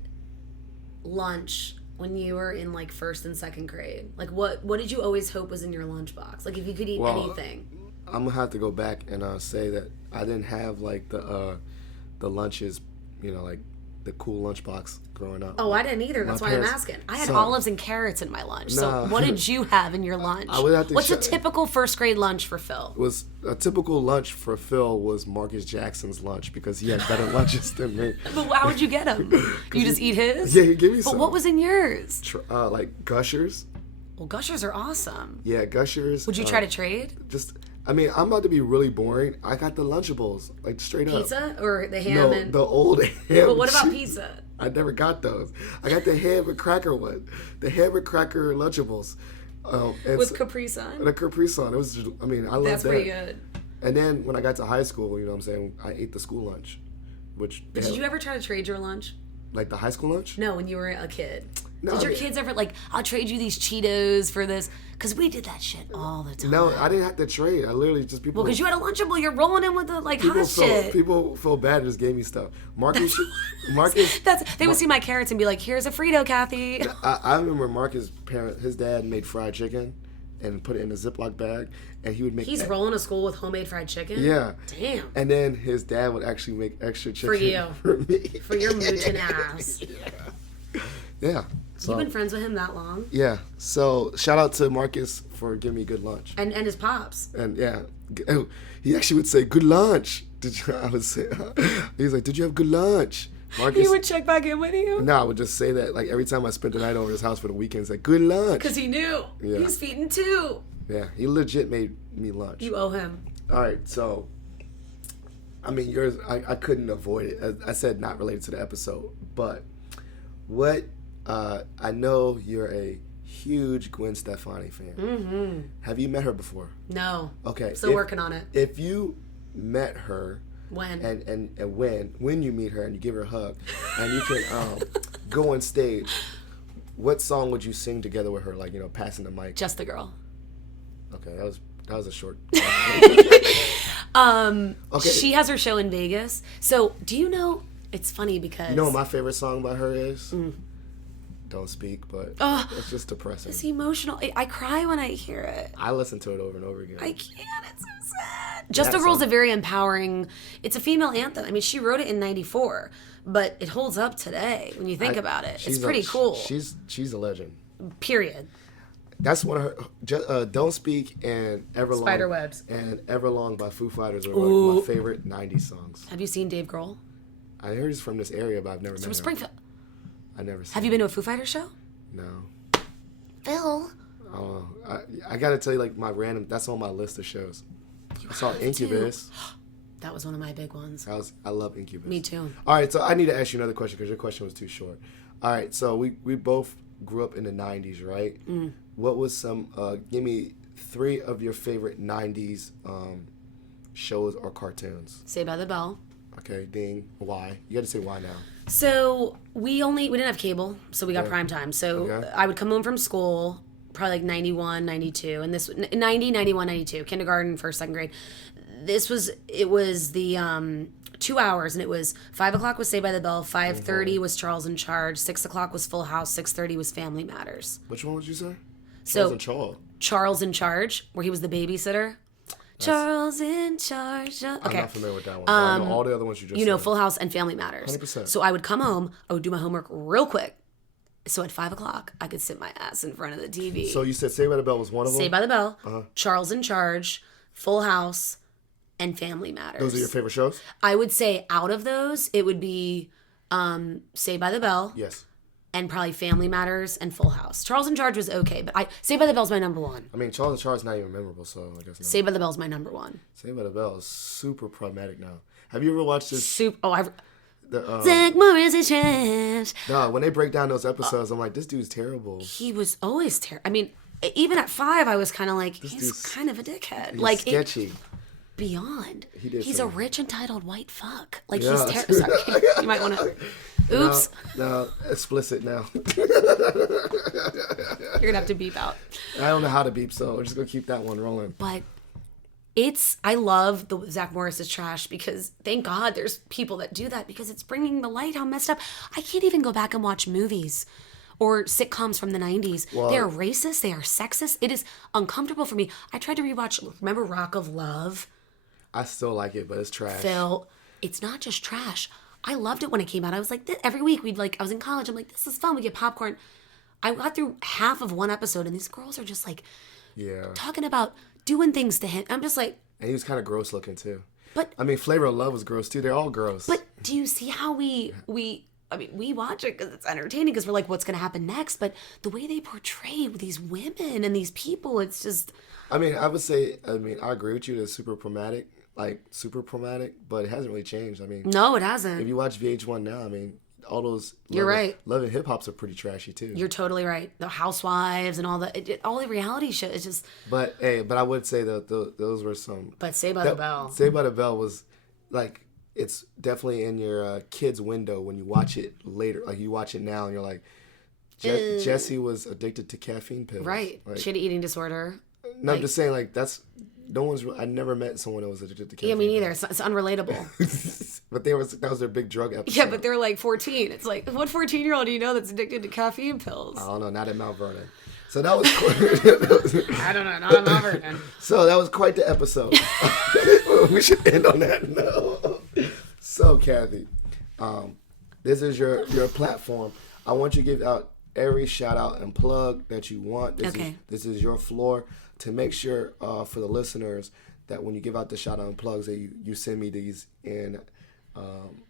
lunch when you were in like first and second grade? Like what did you always hope was in your lunchbox? Like if you could eat anything. I'm gonna have to go back and say that I didn't have like the lunches, like the cool lunchbox growing up. Oh, I didn't either. That's why I'm asking. I had olives and carrots in my lunch. So what did you have in your lunch? I would have to What's a typical first grade lunch for Phil? Was a typical lunch for Phil was Marcus Jackson's lunch because he had better lunches than me. But how would you get him? You just eat his? Yeah, he gave me some. But what was in yours? Like Gushers. Well, Gushers are awesome. Yeah, Gushers. Would you try to trade? I'm about to be really boring. I got the Lunchables, like straight up. Pizza or the ham and... the old ham. But what about pizza? I never got those. I got the ham and cracker one. The ham and cracker Lunchables. With Capri Sun? The Capri Sun. It was just, I love that. That's pretty good. And then when I got to high school, I ate the school lunch. Did you ever try to trade your lunch? Like the high school lunch? No, when you were a kid. No, did your kids ever I'll trade you these Cheetos for this? Because we did that shit all the time. No, I didn't have to trade. I literally just people. Well, because you had a Lunchable, you're rolling in with the hot shit. People feel bad and just gave me stuff. Marcus. They would see my carrots and be like, "Here's a Frito, Cathy." I remember Marcus' his dad made fried chicken, and put it in a Ziploc bag, and he would make. He's rolling to school with homemade fried chicken. Yeah. Damn. And then his dad would actually make extra chicken for you, for me, for your mooching ass. Yeah. So, you've been friends with him that long? Yeah. So shout out to Marcus for giving me good lunch. And his pops. And yeah, he actually would say good lunch. I would say, he was like, did you have good lunch? Marcus, he would check back in with you? No, I would just say that like every time I spent the night over his house for the weekends, like good lunch. Because he knew. Yeah. He was feeding too. Yeah, he legit made me lunch. You owe him. All right, so yours, I couldn't avoid it. I said not related to the episode, but what I know you're a huge Gwen Stefani fan. Mm-hmm. Have you met her before? No. Okay. Still working on it. If you met her, when when you meet her and you give her a hug, and you can go on stage, what song would you sing together with her? Like passing the mic. Just the Girl. Okay, that was a short. Okay. She has her show in Vegas. So do you know? It's funny because what my favorite song by her is. Don't Speak, but it's just depressing. It's emotional. I cry when I hear it. I listen to it over and over again. I can't. It's so sad. Just the Girl's a very empowering. It's a female anthem. She wrote it in '94, but it holds up today when you think about it. It's pretty cool. She's a legend. Period. That's one of her. Don't Speak and Everlong. Spiderwebs. And Everlong by Foo Fighters are like my favorite '90s songs. Have you seen Dave Grohl? I heard he's from this area, but I've never met him. From Springfield. I never seen. Have you been to a Foo Fighters show? No. Phil. Oh, I gotta tell you, that's on my list of shows. I saw Incubus. That was one of my big ones. I love Incubus. Me too. All right, so I need to ask you another question because your question was too short. All right, so we both grew up in the '90s, right? Mm. What was give me 3 of your favorite '90s shows or cartoons? Saved by the Bell. Okay, ding. Why? You got to say why now. So we didn't have cable, so we got prime time. So I would come home from school, probably like 91, 92, and this 90, 91, 92, kindergarten, first, second grade. It was the 2 hours, and it was 5 o'clock was Saved by the Bell, 5:30 was Charles in Charge, 6 o'clock was Full House, 6:30 was Family Matters. Which one would you say? Charles in Charge, where he was the babysitter. Charles in Charge. Okay. I'm not familiar with that one. I know all the other ones you just said. Full House and Family Matters. 100%. So I would come home, I would do my homework real quick. So at 5 o'clock, I could sit my ass in front of the TV. So you said Saved by the Bell was one of them? Saved by the Bell, Charles in Charge, Full House, and Family Matters. Those are your favorite shows? I would say out of those, it would be Saved by the Bell. Yes. And probably Family Matters and Full House. Charles in Charge was okay, but Saved by the Bell's my number one. Charles in Charge is not even memorable, so I guess not. Saved by the Bell's my number one. Saved by the Bell is super problematic now. Have you ever watched this? Zach Morris is trash. No, when they break down those episodes, I'm like, this dude's terrible. He was always terrible. Even at 5, I was kind of like, he's kind of a dickhead. He's sketchy. Beyond. He's a rich, entitled white fuck. He's terrible. Sorry. You might want to... Oops. No, explicit now. You're going to have to beep out. I don't know how to beep, so we're just going to keep that one rolling. But I love the Zach Morris's trash because thank God there's people that do that because it's bringing the light how messed up. I can't even go back and watch movies or sitcoms from the 90s. Well, they are racist. They are sexist. It is uncomfortable for me. I tried to rewatch, remember Rock of Love? I still like it, but it's trash. Phil, it's not just trash. I loved it when it came out. I was like, every week I was in college. I'm like, this is fun. We get popcorn. I got through half of one episode and these girls are just like talking about doing things to him. I'm just like. And he was kind of gross looking too. But I mean, Flavor of Love was gross too. They're all gross. But do you see how we watch it because it's entertaining because we're like, what's going to happen next? But the way they portray these women and these people, it's just. I mean, I would say, I agree with you. It's super problematic, but it hasn't really changed. I mean, no, it hasn't. If you watch VH1 now, I mean, all those Love and Hip Hops are pretty trashy too. You're totally right. The Housewives and all the reality shit is just. But I would say that those were some. But Saved by the Bell. Saved by the Bell was like it's definitely in your kid's window when you watch it later. Like you watch it now and you're like, Jessie was addicted to caffeine pills. Right. Like, she had an eating disorder. No, I'm just saying like that's. No one's. I never met someone that was addicted to caffeine. Yeah, me neither. It's unrelatable. But that was their big drug episode. Yeah, but they're like 14. It's like, what 14-year-old do you know that's addicted to caffeine pills? I don't know. Not at Mount Vernon. So that was. I don't know. Not at Mount Vernon. So that was quite the episode. We should end on that note. So Cathy, this is your platform. I want you to give out every shout out and plug that you want. This is your floor. To make sure for the listeners that when you give out the shout out and plugs that you send me these in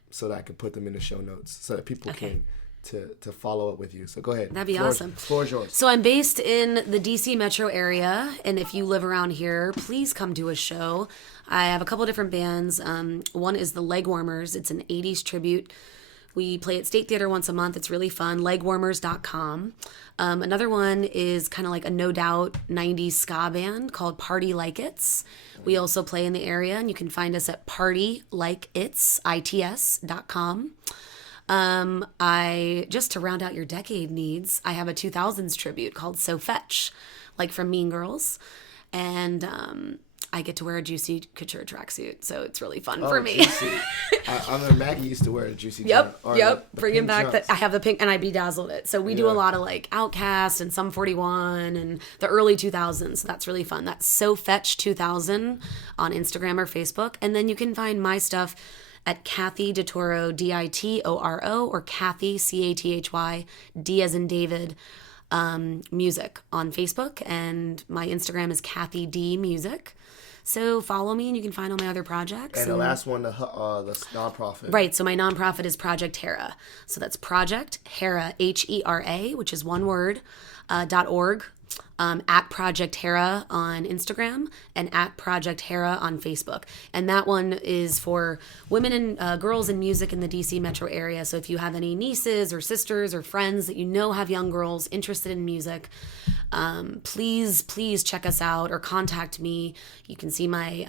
so that I can put them in the show notes so that people can to follow up with you. So go ahead. That'd be awesome. Floor is yours. So I'm based in the DC metro area, and if you live around here, please come to a show. I have a couple different bands. One is the Leg Warmers. It's an 80s tribute. We play at State Theater once a month. It's really fun. Legwarmers.com. Another one is kind of like a no doubt 90s ska band called Party Like It's. We also play in the area, and you can find us at partylikeits.com. Just to round out your decade needs, I have a 2000s tribute called So Fetch, like from Mean Girls. And I get to wear a Juicy Couture tracksuit, so it's really fun for me. I remember Maggie used to wear a Juicy. Yep. Bringing back that. I have the pink, and I bedazzled it. So we do a lot of like Outkast and Sum 41 and the early 2000s. So that's really fun. That's So Fetch 2000 on Instagram or Facebook, and then you can find my stuff at Cathy DiToro, DITORO, or Cathy CATHY, D as in David. Music on Facebook, and my Instagram is Cathy D Music. So follow me and you can find all my other projects. And the last one, the nonprofit. Right. So my nonprofit is Project Hera. So that's Project Hera, HERA, which is one word, .org. At Project Hera on Instagram and at Project Hera on Facebook. And that one is for women and girls in music in the DC metro area. So if you have any nieces or sisters or friends that you know have young girls interested in music, please check us out or contact me. You can see my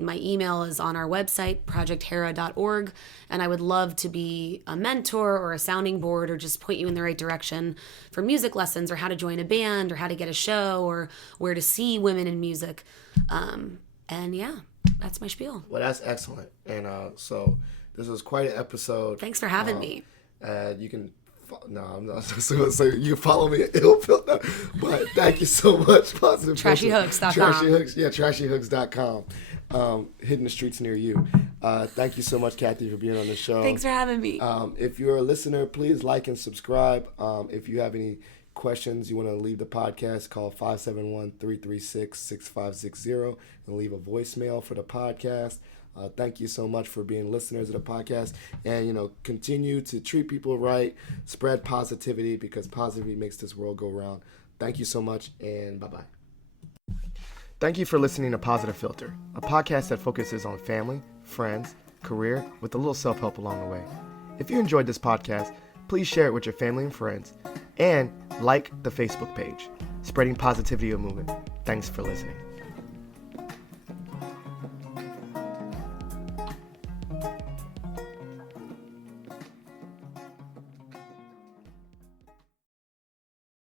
email is on our website, projecthera.org, and I would love to be a mentor or a sounding board or just point you in the right direction for music lessons or how to join a band or how to get a show or where to see women in music. And yeah, that's my spiel. Well, that's excellent. And so this was quite an episode. Thanks for having me. You can... No, I'm not so you follow me at illfilter. But thank you so much. Positive TrashyHooks.com. TrashyHooks.com. Hitting the streets near you. Thank you so much, Cathy, for being on the show. Thanks for having me. If you're a listener, please like and subscribe. If you have any questions, you want to leave the podcast, call 571-336-6560 and leave a voicemail for the podcast. Thank you so much for being listeners of the podcast, and continue to treat people right, spread positivity, because positivity makes this world go round. Thank you so much, and bye-bye. Thank you for listening to Positive Filter, a podcast that focuses on family, friends, career, with a little self-help along the way. If you enjoyed this podcast, please share it with your family and friends, and like the Facebook page, Spreading Positivity of Movement. Thanks for listening.